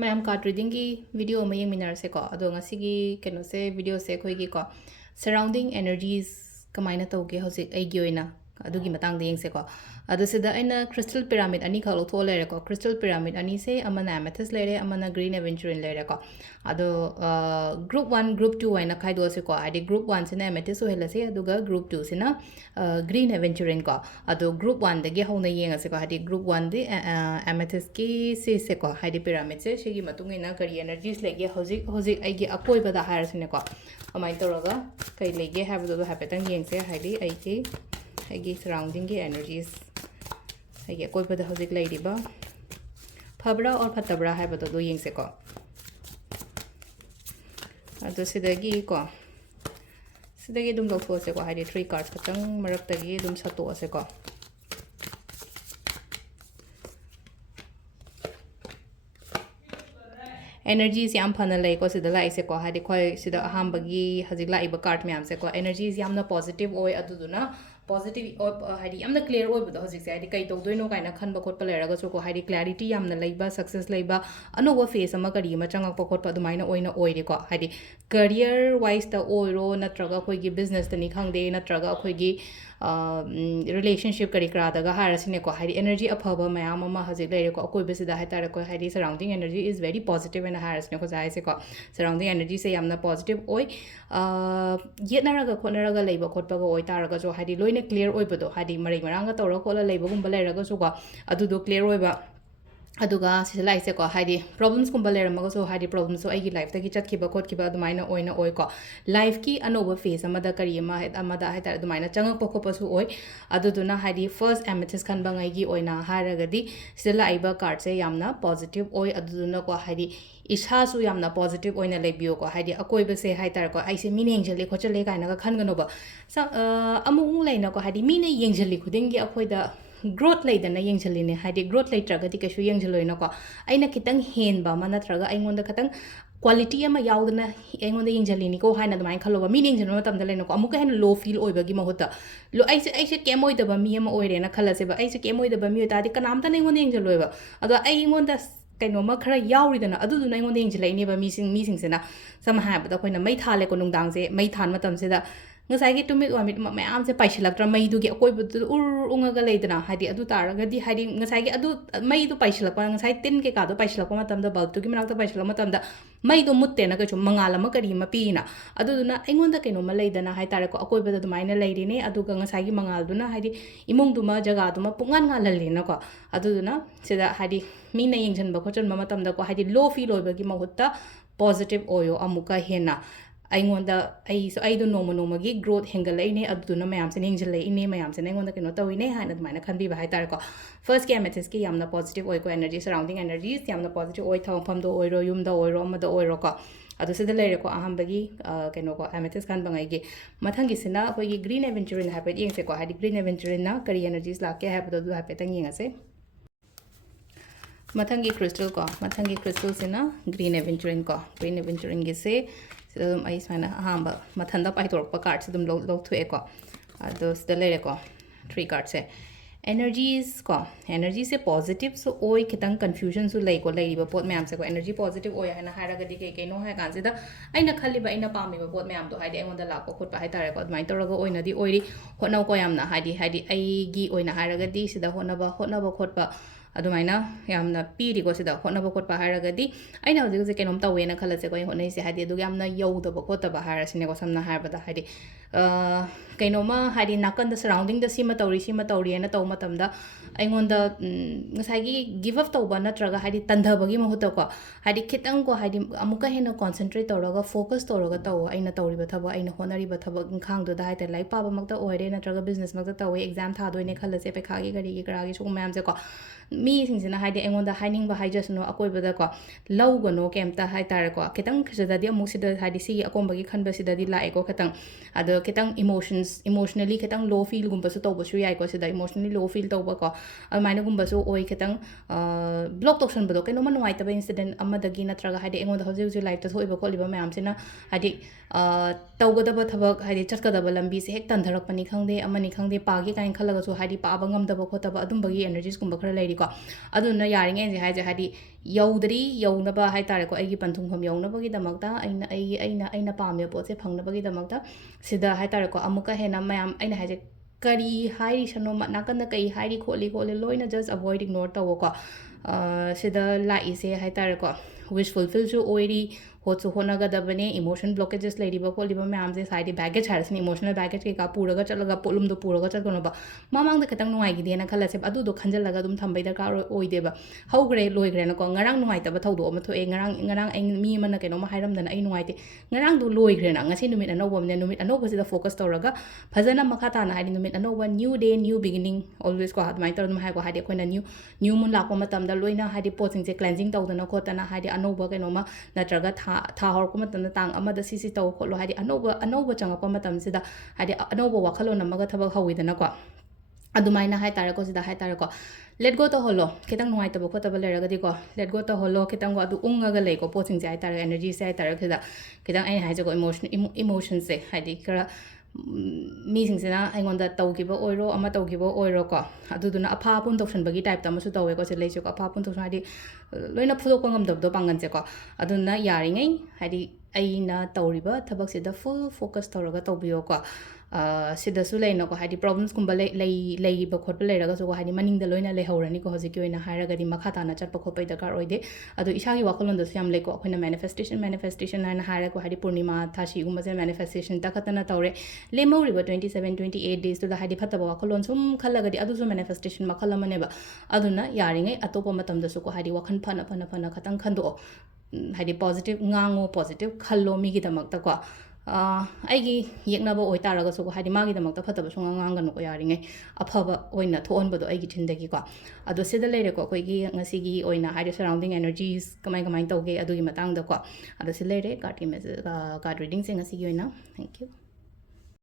ꯃꯌꯥꯝ card ꯔꯤꯗꯤꯡꯒꯤ video ꯑꯃ ꯌꯦꯡꯃꯤꯟꯅꯔꯁꯦꯀꯣ ꯑꯗꯣ ꯉꯁꯤꯒꯤ ꯀꯩꯅꯣꯁꯦ ꯚꯤꯗꯤꯑꯣꯁꯦ ꯑꯩꯈꯣꯏꯒꯤꯀꯣ ꯁꯔꯥꯎꯟꯗꯤꯡ ꯑꯦꯅꯔꯖꯤꯁ ꯀꯃꯥꯏꯅ ꯇꯧꯒꯦ ꯍꯧꯖꯤꯛ ꯑꯩꯒꯤ ꯑꯣꯏꯅ ꯑꯗꯨꯒꯤ ꯃꯇꯥꯡꯗ ꯌꯦꯡꯁꯦꯀꯣ ꯑꯗꯣ ꯁꯤꯗ ꯑꯩꯅ crystal pyramid ꯑꯅꯤꯈꯛ ꯂꯧꯊꯣꯛꯑ ꯂꯩꯔꯦꯀꯣ crystal pyramid ꯑꯅꯤꯁꯦ ꯑꯃꯅ amethyst ꯂꯩꯔꯦ ꯑꯃꯅ green aventurine ꯂꯩꯔꯦꯀꯣ ꯑꯗꯣ group 1 group 2 ꯍꯥꯏꯅ ꯈꯥꯏꯗꯣꯛꯑꯁꯦꯀꯣ ꯍꯥꯏꯗꯤ group 1 ꯁꯤꯅ amethyst ꯑꯣꯏꯍꯜꯂꯁꯦ ꯑꯗꯨꯒ group 2 ꯁꯤꯅ green aventurine ꯀꯣ ꯑꯗꯣ group 1 ꯗꯒꯤ ꯍꯧꯅ ꯌꯦꯡꯉꯁꯦꯀꯣ ꯍꯥꯏꯗꯤ group 1 ꯗꯤ amethyst ꯀꯤ ꯁꯤꯁꯦꯀꯣ ꯍꯥꯏꯗꯤ pyramid ꯁꯦ ꯁꯤꯒꯤ ꯃꯇꯨꯡ ꯏꯟꯅ ꯀꯔꯤ energies ꯂꯩꯒꯦ ꯍꯧꯖꯤꯛ ꯑꯩꯒꯤ ꯑꯀꯣꯏꯕꯗ ꯍꯥꯏꯔꯁꯤꯅꯦꯀꯣ ꯑꯗꯨꯃꯥꯏꯅ ꯇꯧꯔꯒ ꯀꯩ ꯂꯩꯒꯦ ꯍꯥꯏꯕꯗꯣ ꯍꯥꯏꯐꯦꯠꯇꯪ ꯌꯦꯡꯁꯦ ꯍꯥꯏꯗꯤ ꯑꯩꯒꯤ ꯁꯔꯥꯎꯟꯗꯤꯡꯒꯤ energies ꯑꯩꯒꯤ ꯑꯀꯣꯏꯕꯗ ꯍꯧꯖꯤꯛ ꯂꯩꯔꯤꯕ ꯐꯕ꯭ꯔꯥ ꯑꯣꯔ ꯐꯠꯇꯕ꯭ꯔꯥ ꯍꯥꯏꯕꯗꯣ ꯑꯗꯨ ꯌꯦꯡꯁꯦꯀꯣ ꯑꯗꯣ ꯁꯤꯗꯒꯤ ꯑꯗꯨꯝ ꯂꯧꯊꯣꯛꯑꯁꯦꯀꯣ ꯍꯥꯏꯗꯤ 3 cards ꯈꯛꯇꯪ ꯃꯔꯛꯇꯒꯤ ꯑꯗꯨꯝ ꯁꯠꯇꯣꯛꯑꯁꯦꯀꯣ energies ꯌꯥꯝ ꯐꯅ ꯂꯩꯀꯣ ꯁꯤꯗ ꯂꯥꯛꯏꯁꯦꯀꯣ ꯍꯥꯏꯗꯤ ꯑꯩꯈꯣꯏ ꯁꯤꯗ ꯑꯍꯥꯟꯕꯒꯤ ꯍꯧꯖꯤꯛ ꯂꯥꯛꯏꯕ ꯀꯥꯔꯠ ꯃꯌꯥꯝꯁꯦꯀꯣ energies ꯌꯥꯝꯅ positive ꯑꯣꯏ ꯑꯗꯨꯗꯨꯅ positive ꯍꯥꯏꯗꯤ ꯌꯥꯝꯅ clear ꯑꯣꯏꯕꯗꯣ ꯍꯧꯖꯤꯛꯁꯦ ꯍꯥꯏꯗꯤ ꯀꯩ ꯇꯧꯗꯣꯏꯅꯣ ꯀꯥꯏꯅ ꯈꯟꯕ ꯈꯣꯠꯄ ꯂꯩꯔꯒꯁꯨꯀꯣ ꯍꯥꯏꯗꯤ clarity ꯌꯥꯝꯅ ꯂꯩꯕ success ꯂꯩꯕ ꯑꯅꯧꯕ phase ꯑꯃ ꯀꯔꯤ ꯑꯃ ꯆꯪꯉꯛꯄ ꯈꯣꯠꯄ ꯑꯗꯨꯃꯥꯏꯅ ꯑꯣꯏꯅ ꯑꯣꯏꯔꯦꯀꯣ ꯍꯥꯏꯗꯤ career wise ꯑꯣꯏꯔꯣ ꯅꯠꯇ꯭ꯔꯒ ꯑꯩꯈꯣꯏꯒꯤ business-ꯇꯅꯤ ꯈꯪꯗꯦ ꯅꯠꯇ꯭ꯔꯒ ꯑꯩꯈꯣꯏꯒꯤ relationship ꯀꯔꯤ ꯀꯔꯥꯗꯒ ꯍꯥꯏꯔꯁꯤꯅꯦꯀꯣ ꯍꯥꯏꯗꯤ energy ꯑꯐꯕ ꯃꯌꯥꯝ ꯑꯃ ꯍꯧꯖꯤꯛ ꯂꯩꯔꯦꯀꯣ ꯑꯀꯣꯏꯕꯁꯤꯗ ꯍꯥꯏꯇꯥꯔꯦꯀꯣ ꯍꯥꯏꯗꯤ surrounding energy is very positive ꯍꯥꯏꯅ ꯍꯥꯏꯔꯁꯤꯅꯦ ꯑꯩꯈꯣꯏ ꯍꯥꯏꯁꯦꯀꯣ surrounding energy ꯁꯦ ꯌꯥꯝꯅ positive ꯑꯣꯏ ꯌꯦꯠꯅꯔꯒ ꯈꯣꯠꯅꯔꯒ ꯂꯩꯕ ꯈꯣꯠꯄꯒ ꯑꯣꯏꯇꯥꯔꯒꯁꯨ ꯍꯥꯏꯗꯤ ꯂꯣꯏꯅ clear ꯑꯣꯏꯕꯗꯣ ꯍꯥꯏꯗꯤ ꯃꯔꯩ ꯃꯔꯥꯡꯒ ꯇꯧꯔ ꯈꯣꯠꯂ ꯂꯩꯕꯒꯨꯝꯕ ꯂꯩꯔꯒꯁꯨꯀꯣ ꯑꯗꯨꯗꯣ clear ꯑꯣꯏꯕ ꯑꯗꯨꯒ ꯁꯤꯗ ꯂꯥꯛꯏꯁꯦꯀꯣ ꯍꯥꯏꯗꯤ ꯄ꯭ꯔꯣꯕ꯭ꯂꯦꯝꯁꯀꯨꯝꯕ ꯂꯩꯔꯝꯃꯒꯁꯨ ꯍꯥꯏꯗꯤ ꯄ꯭ꯔꯣꯕ꯭ꯂꯦꯝꯁꯨ ꯑꯩꯒꯤ ꯂꯥꯏꯐꯇꯒꯤ ꯆꯠꯈꯤꯕ ꯈꯣꯠꯈꯤꯕ ꯑꯗꯨꯃꯥꯏꯅ ꯑꯣꯏꯀꯣ ꯂꯥꯏꯐꯀꯤ ꯑꯅꯧꯕ ꯐꯦꯁ ꯑꯃꯗ ꯀꯔꯤ ꯑꯃꯗ ꯍꯥꯏꯇꯥꯔꯦ ꯑꯗꯨꯃꯥꯏꯅ ꯆꯪꯉꯛꯄ ꯈꯣꯠꯄꯁꯨ ꯑꯣꯏ ꯑꯗꯨꯗꯨꯅ ꯍꯥꯏꯗꯤ ꯐꯥꯔꯁ amethyst ꯈꯟꯕꯉꯩꯒꯤ ꯑꯣꯏꯅ ꯍꯥꯏꯔꯒꯗꯤ ꯁꯤꯗ ꯂꯥꯛꯏꯕ ꯀꯥꯔꯠꯁꯦ ꯌꯥꯝꯅ ꯄꯣꯖꯤꯇꯤቭ ꯑꯣꯏ ꯑꯗꯨꯗꯨꯅꯀꯣ ꯍꯥꯏꯗꯤ ꯏꯁꯥꯁꯨ ꯌꯥꯝꯅ ꯄꯣꯖꯤꯇꯤቭ ꯑꯣꯏꯅ ꯂꯩꯕꯤꯌꯨꯀꯣ ꯍꯥꯏꯗꯤ ꯑꯀꯣꯏꯕꯁꯦ ꯍꯥꯏꯇꯥꯔꯦꯀꯣ ꯑꯩꯁꯦ ꯃꯤꯅ ꯌꯦꯡꯁꯤꯜꯂꯦ ꯈꯣꯠꯆꯜꯂꯦ ꯀꯥꯏꯅꯒ ꯈꯟꯒꯅꯣꯕ ꯑꯃꯨꯛ ꯂꯩꯅꯀꯣ ꯍꯥꯏꯗꯤ ꯃꯤꯅ ꯌꯦꯡꯁꯤꯜꯂꯤ ꯈꯨꯗꯤꯡꯒꯤ ꯑꯩꯈꯣꯏꯗ growth ꯂꯩꯗꯅ ꯌꯦꯡꯁꯤꯜꯂꯤꯅꯦ ꯍꯥꯏꯗꯤ growth ꯂꯩꯇ꯭ꯔꯒꯗꯤ ꯀꯩꯁꯨ ꯌꯦꯡꯁꯤꯜꯂꯣꯏꯅꯀꯣ ꯑꯩꯅ ꯈꯤꯇꯪ ꯍꯦꯟꯕ ꯑꯃ ꯅꯠꯇ꯭ꯔꯒ ꯑꯩꯉꯣꯟꯗ ꯈꯤꯇꯪ ꯀ꯭ꯋꯥꯂꯤꯇꯤ ꯑꯃ ꯌꯥꯎꯗꯅ ꯑꯩꯉꯣꯟꯗ ꯌꯦꯡꯁꯤꯜꯂꯤꯅꯤꯀꯣ ꯍꯥꯏꯅ ꯑꯗꯨꯃꯥꯏꯅ ꯈꯜꯂꯣꯕ ꯃꯤꯅ ꯌꯦꯡꯁꯤꯟꯕ ꯃꯇꯝꯗ ꯂꯩꯅꯀꯣ ꯑꯃꯨꯛꯀ ꯍꯦꯟꯅ ꯂꯣ ꯐꯤꯜ ꯑꯣꯏꯕꯒꯤ ꯃꯍꯨꯠꯇ ꯑꯩꯁꯦ ꯀꯦꯝ ꯑꯣꯏꯗꯕ ꯃꯤ ꯑꯃ ꯑꯣꯏꯔꯦꯅ ꯈꯜꯂꯁꯦꯕ ꯑꯩꯁꯦ ꯀꯦꯝ ꯑꯣꯏꯗꯕ ꯃꯤ ꯑꯣꯏꯇꯥꯔꯗꯤ ꯀꯅꯥꯝꯇꯅ ꯑꯩꯉꯣꯟꯗ ꯌꯦꯡꯁꯤꯜꯂꯣꯏꯕ ꯑꯗꯣ ꯑꯩꯉꯣꯟꯗ ꯀꯩꯅꯣꯃ ꯈꯔ ꯌꯥꯎꯔꯤꯗꯅ ꯑꯗꯨꯗꯨꯅ ꯑꯩꯉꯣꯟꯗ ꯌꯦꯡꯁꯤꯜꯂꯛꯏꯅꯦꯕ ꯃꯤꯁꯤꯡꯁꯤꯅ ꯁꯝꯅ ꯍꯥꯏꯔꯕꯗ ꯑꯩꯈꯣꯏꯅ ꯃꯩ ꯊꯥꯜꯂꯦꯀꯣ ꯅꯨꯡꯗꯥꯡꯁꯦ ꯃꯩ ꯊꯥꯟ ꯃꯇꯝꯁꯤꯗ ꯉꯁꯥꯏꯒꯤ ꯇꯨꯃꯤꯠ ꯋꯥꯃꯤꯠ ꯃꯌꯥꯝꯁꯦ ꯄꯥꯏꯁꯤꯜꯂꯛꯇ꯭ꯔ ꯃꯩꯗꯨꯒꯤ ꯑꯀꯣꯏꯕꯗꯨꯗ ꯎꯪꯉꯒ ꯂꯩꯗꯅ ꯍꯥꯏꯗꯤ ꯑꯗꯨ ꯇꯥꯔꯒꯗꯤ ꯍꯥꯏꯗꯤ ꯉꯁꯥꯏꯒꯤ ꯑꯗꯨ ꯃꯩꯗꯨ ꯄꯥꯏꯁꯤꯜꯂꯛꯄ ꯉꯁꯥꯏ ꯇꯤꯟ ꯀꯩꯀꯥꯗꯣ ꯄꯥꯏꯁꯤꯜꯂꯛꯄ ꯃꯇꯝꯗ ꯕꯜꯕꯇꯨꯒꯤ ꯃꯅꯥꯛꯇ ꯄꯥꯏꯁꯤꯜꯂꯛꯄ ꯃꯇꯝꯗ ꯃꯩꯗꯣ ꯃꯨꯠꯇꯦꯅ ꯀꯩꯁꯨ ꯃꯉꯥꯜ ꯑꯃ ꯀꯔꯤ ꯑꯃ ꯄꯤꯅ ꯑꯗꯨꯗꯨꯅ ꯑꯩꯉꯣꯟꯗ ꯀꯩꯅꯣꯝꯃ ꯂꯩꯗꯅ ꯍꯥꯏꯇꯥꯔꯦꯀꯣ ꯑꯀꯣꯏꯕꯗ ꯑꯗꯨꯃꯥꯏꯅ ꯂꯩꯔꯤꯅꯦ ꯑꯗꯨꯒ ꯉꯁꯥꯏꯒꯤ ꯃꯉꯥꯜꯗꯨꯅ ꯍꯥꯏꯗꯤ ꯏꯃꯨꯡꯗꯨꯃ ꯖꯒꯥꯗꯨꯃ ꯄꯨꯡꯉꯥꯟ ꯉꯥꯜꯍꯜꯂꯤꯅꯀꯣ ꯑꯗꯨꯗꯨꯅ ꯁꯤꯗ ꯍꯥꯏꯗꯤ ꯃꯤꯅ ꯌꯦꯡꯁꯤꯟꯕ ꯈꯣꯠꯆꯟꯕ ꯃꯇꯝꯗꯀꯣ ꯍꯥꯏꯗꯤ ꯂꯣ ꯐꯤꯜ ꯑꯣꯏꯕꯒꯤ ꯃꯍꯨꯠꯇ ꯄꯣꯖꯤꯇꯤቭ ꯑꯣꯏꯌꯣ ꯑꯃꯨꯛꯀ ꯍꯦꯟꯅ ꯑꯩꯉꯣꯟꯗ ꯑꯩꯗꯣ ꯅꯣꯡꯃꯒꯤ ꯒ꯭ꯔꯣꯠ ꯍꯦꯟꯒꯠꯂꯛꯏꯅꯦ ꯑꯗꯨꯗꯨꯅ ꯃꯌꯥꯝꯁꯤꯅ ꯌꯦꯡꯁꯤꯜꯂꯛꯏꯅꯦ ꯃꯌꯥꯝꯁꯤꯅ ꯑꯩꯉꯣꯟꯗ ꯀꯩꯅꯣ ꯇꯧꯏꯅꯦ ꯍꯥꯏꯅ ꯑꯗꯨꯃꯥꯏꯅ ꯈꯟꯕꯤꯕ ꯍꯥꯏꯇꯥꯔꯦꯀꯣ ꯐꯥꯔꯁꯀꯤ amethyst-ꯀꯤ ꯌꯥꯝꯅ ꯄꯣꯖꯤꯇꯤቭ ꯑꯣꯏꯀꯣ energy surrounding energies ꯌꯥꯝꯅ ꯄꯣꯖꯤꯇꯤቭ ꯑꯣꯏ ꯊꯕꯛꯐꯝꯗ ꯑꯣꯏꯔꯣ ꯌꯨꯝꯗ ꯑꯣꯏꯔꯣ ꯑꯃꯗ ꯑꯣꯏꯔꯣꯀꯣ ꯑꯗꯣ ꯁꯤꯗ ꯂꯩꯔꯦꯀꯣ ꯑꯍꯥꯟꯕꯒꯤ ꯀꯩꯅꯣꯀꯣ amethyst ꯈꯟꯕꯉꯩꯒꯤ ꯃꯊꯪꯒꯤꯁꯤꯅ ꯑꯩꯈꯣꯏꯒꯤ green aventurine ꯍꯥꯏꯐꯦꯠ ꯌꯦꯡꯁꯦꯀꯣ ꯍꯥꯏꯗꯤ green aventurine-ꯅ ꯀꯔꯤ energies ꯂꯥꯛꯀꯦ ꯍꯥꯏꯕꯗꯣ ꯑꯗꯨ ꯍꯥꯏꯐꯦꯠꯇꯪ ꯌꯦꯡꯉꯁꯦ ꯃꯊꯪꯒꯤ crystal-ꯁꯤꯅ green aventurine ꯀꯣ green aventurine-ꯒꯤꯁꯦ ꯁꯤꯗ ꯑꯗꯨꯝ ꯑꯩ ꯁꯨꯃꯥꯏꯅ ꯑꯍꯥꯟꯕ ꯃꯊꯟꯗ ꯄꯥꯏꯊꯣꯔꯛꯄ ꯀꯥꯔꯠꯁꯦ ꯑꯗꯨꯝ ꯂꯧꯊꯣꯛꯑꯦꯀꯣ ꯑꯗꯣ ꯁꯤꯗ ꯂꯩꯔꯦꯀꯣ 3 ꯀꯥꯔꯠꯁꯦ energy-ꯁꯦ ꯄꯣꯖꯤꯇꯤቭꯁꯨ ꯑꯣꯏ ꯈꯤꯇꯪ ꯀꯟꯐ꯭ꯌꯨꯖꯟꯁꯨ ꯂꯩꯀꯣ ꯂꯩꯔꯤꯕ ꯄꯣꯠ ꯃꯌꯥꯝꯁꯦꯀꯣ energy ꯄꯣꯖꯤꯇꯤቭ ꯑꯣꯏ ꯍꯥꯏꯅ ꯍꯥꯏꯔꯒꯗꯤ ꯀꯩꯅꯣ ꯍꯥꯏ ꯀꯥꯟꯁꯤꯗ ꯑꯩꯅ ꯈꯜꯂꯤꯕ ꯑꯩꯅ ꯄꯥꯝꯃꯤꯕ ꯄꯣꯠ ꯃꯌꯥꯝꯗꯣ ꯍꯥꯏꯗꯤ ꯑꯩꯉꯣꯟꯗ ꯂꯥꯛꯄ ꯈꯣꯠꯄ ꯍꯥꯏꯇꯥꯔꯦꯀꯣ ꯑꯗꯨꯃꯥꯏꯅ ꯇꯧꯔꯒ ꯑꯣꯏꯅꯗꯤ ꯑꯣꯏꯔꯤ ꯍꯣꯠꯅꯧꯀꯣ ꯌꯥꯝꯅ ꯍꯥꯏꯗꯤ ꯑꯩꯒꯤ ꯑꯣꯏꯅ ꯍꯥꯏꯔꯒꯗꯤ ꯁꯤꯗ ꯍꯣꯠꯅꯕ ꯈꯣꯠꯄ ꯑꯗꯨꯃꯥꯏꯅ ꯌꯥꯝꯅ ꯄꯤꯔꯤꯀꯣ ꯁꯤꯗ ꯍꯣꯠꯅꯕ ꯈꯣꯠꯄ ꯍꯥꯏꯔꯒꯗꯤ ꯑꯩꯅ ꯍꯧꯖꯤꯛ ꯀꯩꯅꯣꯝ ꯇꯧꯋꯦꯅ ꯈꯜꯂꯁꯦꯀꯣ ꯑꯩ ꯍꯣꯠꯅꯩꯁꯦ ꯍꯥꯏꯗꯤ ꯑꯗꯨꯒ ꯌꯥꯝꯅ ꯌꯧꯗꯕ ꯈꯣꯠꯇꯕ ꯍꯥꯏꯔꯁꯤꯅꯦꯀꯣ ꯁꯝꯅ ꯍꯥꯏꯔꯕꯗ ꯍꯥꯏꯗꯤ ꯀꯩꯅꯣꯃ ꯍꯥꯏꯗꯤ ꯅꯥꯀꯟꯗ ꯁꯔꯥꯎꯟꯗꯤꯡꯗ ꯁꯤꯃ ꯇꯧꯔꯤꯑꯅ ꯇꯧꯕ ꯃꯇꯝꯗ ꯑꯩꯉꯣꯟꯗ ꯉꯁꯥꯏꯒꯤ ꯒꯤꯞ ꯑꯞ ꯇꯧꯕ ꯅꯠꯇ꯭ꯔꯒ ꯍꯥꯏꯗꯤ ꯇꯟꯊꯕꯒꯤ ꯃꯍꯨꯠꯇꯀꯣ ꯍꯥꯏꯗꯤ ꯈꯤꯇꯪꯀꯣ ꯍꯥꯏꯗꯤ ꯑꯃꯨꯛꯀ ꯍꯦꯟꯅ ꯀꯣꯟꯁꯦꯟꯇ꯭ꯔꯦꯠ ꯇꯧꯔꯒ ꯐꯣꯀꯁ ꯇꯧꯔꯒ ꯇꯧꯋꯣ ꯑꯩꯅ ꯇꯧꯔꯤꯕ ꯊꯕꯛ ꯑꯩꯅ ꯍꯣꯠꯅꯔꯤꯕ ꯊꯕꯛ ꯏꯪꯈꯥꯡꯗꯨꯗ ꯍꯥꯏꯇꯥꯔꯦ ꯂꯥꯏꯔꯤꯛ ꯄꯥꯕꯃꯛꯇ ꯑꯣꯏꯔꯦ ꯅꯠꯇ꯭ꯔꯒ ꯕꯤꯖꯤꯅꯦꯁꯃꯛꯇ ꯇꯧꯋꯦ ꯑꯦꯛꯖꯥꯝ ꯊꯥꯗꯣꯏꯅꯦ ꯈꯜꯂꯁꯦ ꯄꯩꯈꯥꯒꯤ ꯀꯔꯥꯒꯤ ꯁꯤꯒꯨꯝꯕ ꯃꯌꯥꯝꯁꯦꯀꯣ ꯃꯤꯁꯤꯡꯁꯤꯅ ꯍꯥꯏꯗꯤ ꯑꯩꯉꯣꯟꯗ ꯍꯥꯏꯅꯤꯡꯕ ꯍꯥꯏꯖꯁꯅꯨ ꯑꯀꯣꯏꯕꯗꯀꯣ ꯂꯧꯒꯅꯣ ꯀꯩꯝꯇ ꯍꯥꯏꯇꯥꯔꯦꯀꯣ ꯈꯤꯇꯪ ꯁꯤꯗꯗꯤ ꯑꯃꯨꯛ ꯁꯤꯗ ꯍꯥꯏꯗꯤ ꯁꯤꯒꯤ ꯑꯀꯣꯝꯕꯒꯤ ꯈꯟꯕꯁꯤꯗꯗꯤ ꯂꯥꯛꯑꯦꯀꯣ ꯈꯤꯇꯪ ꯑꯗꯣ ꯈꯤꯇꯪ ꯏꯃꯣꯁꯅꯦꯂꯤ ꯈꯤꯇꯪ ꯂꯣ ꯐꯤꯜꯒꯨꯝꯕꯁꯨ ꯇꯧꯕꯁꯨ ꯌꯥꯏꯀꯣ ꯁꯤꯗ ꯏꯃꯣꯁꯅꯦꯂꯤ ꯂꯣ ꯐꯤꯜ ꯇꯧꯕꯀꯣ ꯑꯗꯨꯃꯥꯏꯅꯒꯨꯝꯕꯁꯨ ꯑꯣꯏ ꯈꯤꯇꯪ ꯕ꯭ꯂꯣꯛ ꯇꯧꯁꯟꯕꯗꯣ ꯀꯩꯅꯣꯝꯃ ꯅꯨꯡꯉꯥꯏꯇꯕ ꯏꯟꯁꯤꯗꯦꯟ ꯑꯃꯗꯒꯤ ꯅꯠꯇ꯭ꯔꯒ ꯍꯥꯏꯗꯤ ꯑꯩꯉꯣꯟꯗ ꯍꯧꯖꯤꯛ ꯂꯥꯏꯐꯇ ꯊꯣꯛꯏꯕ ꯈꯣꯠꯂꯤꯕ ꯃꯌꯥꯝꯁꯤꯅ ꯍꯥꯏꯗꯤ ꯇꯧꯒꯗꯕ ꯊꯕꯛ ꯍꯥꯏꯗꯤ ꯆꯠꯀꯗꯕ ꯂꯝꯕꯤꯁꯦ ꯍꯦꯛ ꯇꯟꯊꯔꯛꯄꯅꯤ ꯈꯪꯗꯦ ꯑꯃꯅꯤ ꯈꯪꯗꯦ ꯄꯥꯒꯦ ꯀꯥꯏꯅ ꯈꯜꯂꯒꯁꯨ ꯍꯥꯏꯗꯤ ꯄꯥꯕ ꯉꯝꯗꯕ ꯈꯣꯠꯇꯕ ꯑꯗꯨꯝꯕꯒꯤ ꯑꯦꯅꯔꯖꯤꯁꯀꯨꯝꯕ ꯈꯔ ꯂꯩꯔꯤꯀꯣ aduna yaring enje haije hadi yaudri yaunaba hai tare ko aigi panthungpham yaunabagi damakta aina pame potse phangnabagi damakta sida hai tare ko amuka hena mayam aina haije kari hairi sano nakanda kai hairi kholi loina just avoid ignore tawo ko sida la ise hai tare ko wish fulfill ju oiri hotsu honaga dabane emotion blockages ladiba ko liba mayam se side baggage harasni emotional baggage ke ka puraga chalaga polum do puraga chalgono ba mamang da khatang nuai gi dena khala se adu do khanjalaga dum thambai da ka oide ba haugre loigre na ko ngarang nuai ta ba thodo ma thoe ngarang ai mi mana keno ma hairam dana ai nuai te ngarang du loigre na ngasi numit anoba ne numit anoba se da focus tawraga phajana makha ta na hai numit anoba new day new beginning always ko hat mai tar dum hai ko hadi ko na new moon lakpa matam da loina hadi poting se cleansing tawdana ko ta na hadi anoba keno ma natraga tha hor ko matam tang amada sisi taw kholo hadi anoba changapa matam sida hadi anoba wakhalo namaga thabak hawidana ko adumaina hai tare ko sida hai tare ko let go to holo kitang nuai tabo ko tabo leraga di ko let go to holo kitang ko adu unga ga lei ko poting se hai tare energy se hai tare khida kitang ai hai ko emotion se hadi kara mi singsina aingonda tawgiba oiro ama tawgiba oiro ko aduduna apha pun tawsanbagi type ta masu tawe ko se leise ko apha pun tawsan hadi loina phudok ko ngamdab do pangan se ko aduna yaringai hadi aina tawriba thabak se da full focus tawraga tawbiyo ko sida su leina ko hadi problems kumba lei ba khotpa leiraga so ko hadi maning da loina le haurani ko hojiki oina hairaga di makha ta na chatpa khotpai da kar oide adu isagi wakolon da syam le ko akhona manifestation na haira ko hadi purnima thashi gumba se manifestation ta khatana tawre le mauri ba 27 28 days to da hadi phataba wakolon sum khalaga di adu su manifestation makhala mane ba aduna yaringai atopa matam da su ko hadi wakhan phana khatang khando hadi positive ngango positive khallo mi gi damak ta ko aigi yeknaba oi taraga so hadi magi damakta phataba sunga nganganu ko yaringai aphaba oina thonbado aigi thindagi ko ado sida leire ko koigi ngasigi oina hadi surrounding energies kamai tauge adugi matang da ko ado sida leire card image card reading se ngasigi oina thank you